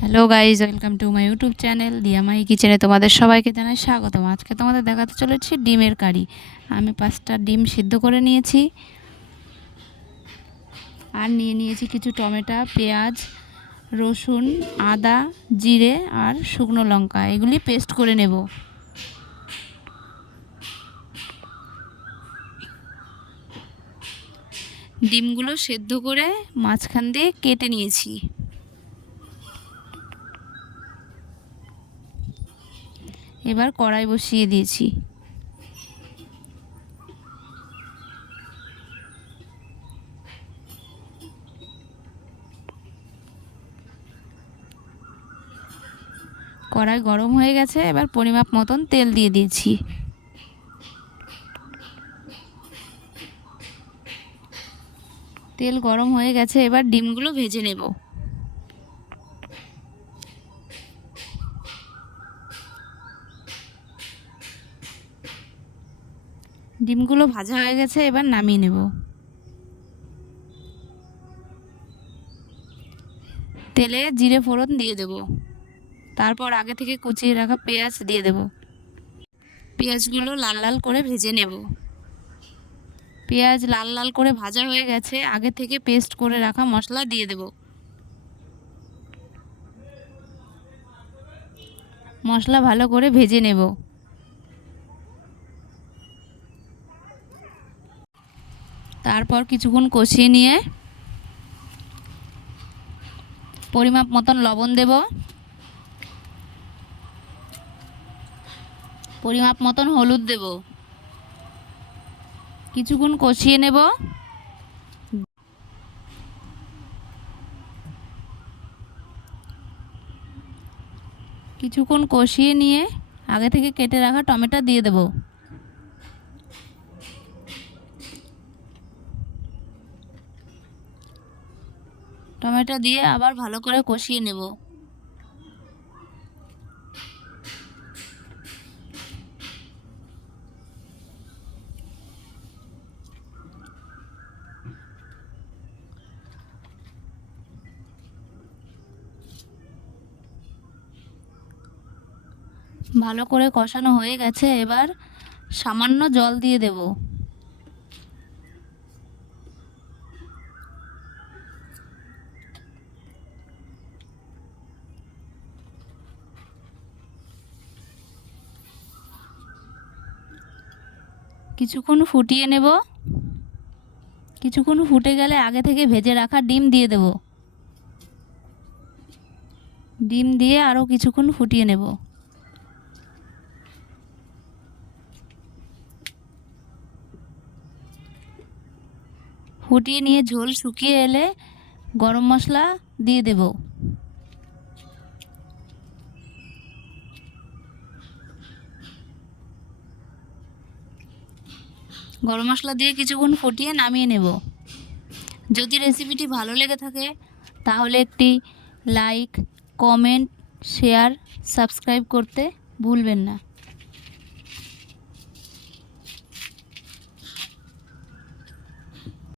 Hello guys, welcome to my YouTube channel দিয়া মাই কিচেনে। তোমাদের সবাইকে জানাই স্বাগতম। আজকে তোমাদের দেখাতে চলেছি ডিমের কারি। আমি 5টা ডিম সিদ্ধ করে নিয়েছি, আর নিয়ে নিয়েছি কিছু টমেটো, পেঁয়াজ, রসুন, আদা, জিরে আর শুকনো লঙ্কা। এগুলি পেস্ট করে নেব। ডিমগুলো সেদ্ধ করে মাঝখান দিয়ে কেটে নিয়েছি। এবার কড়াই বসিয়ে দিয়েছি। কড়াই গরম হয়ে গেছে, এবার পরিমাপ মতন তেল দিয়ে দিয়েছি। তেল গরম হয়ে গেছে, এবার ডিমগুলো ভেজে নেব। ডিমগুলো ভাজা হয়ে গেছে, এবার নামিয়ে নেব। তেলে জিরে ফোড়ন দিয়ে দেব। তারপর আগে থেকে কুচিয়ে রাখা পেঁয়াজ দিয়ে দেব। পেঁয়াজগুলো লাল লাল করে ভেজে নেব। পেঁয়াজ লাল লাল করে ভাজা হয়ে গেছে, আগে থেকে পেস্ট করে রাখা মশলা দিয়ে দেব। মশলা ভালো করে ভেজে নেব। তারপর কিছুক্ষণ কষিয়ে নিয়ে পরিমাপ মতন লবণ দেব, পরিমাপ মতন হলুদ দেব। কিছুক্ষণ কষিয়ে নেব। কিছুক্ষণ কষিয়ে নিয়ে আগে থেকে কেটে রাখা টমেটো দিয়ে দেব। টমেটো দিয়ে আবার ভালো করে কষিয়ে নেব। ভালো করে কষানো হয়ে গেছে, এবার সামান্য জল দিয়ে দেব। কিছুক্ষণ ফুটিয়ে নেব। কিছুক্ষণ ফুটে গেলে আগে থেকে ভেজে রাখা ডিম দিয়ে দেব। ডিম দিয়ে আরও কিছুক্ষণ ফুটিয়ে নেব। ফুটিয়ে নিয়ে ঝোল শুকিয়ে এলে গরম মশলা দিয়ে দেব। গরম মশলা দিয়ে কিছুক্ষণ ফুটিয়ে নামিয়ে নেব। যদি রেসিপিটি ভালো লেগে থাকে তাহলে একটি লাইক, কমেন্ট, শেয়ার, সাবস্ক্রাইব করতে ভুলবেন না।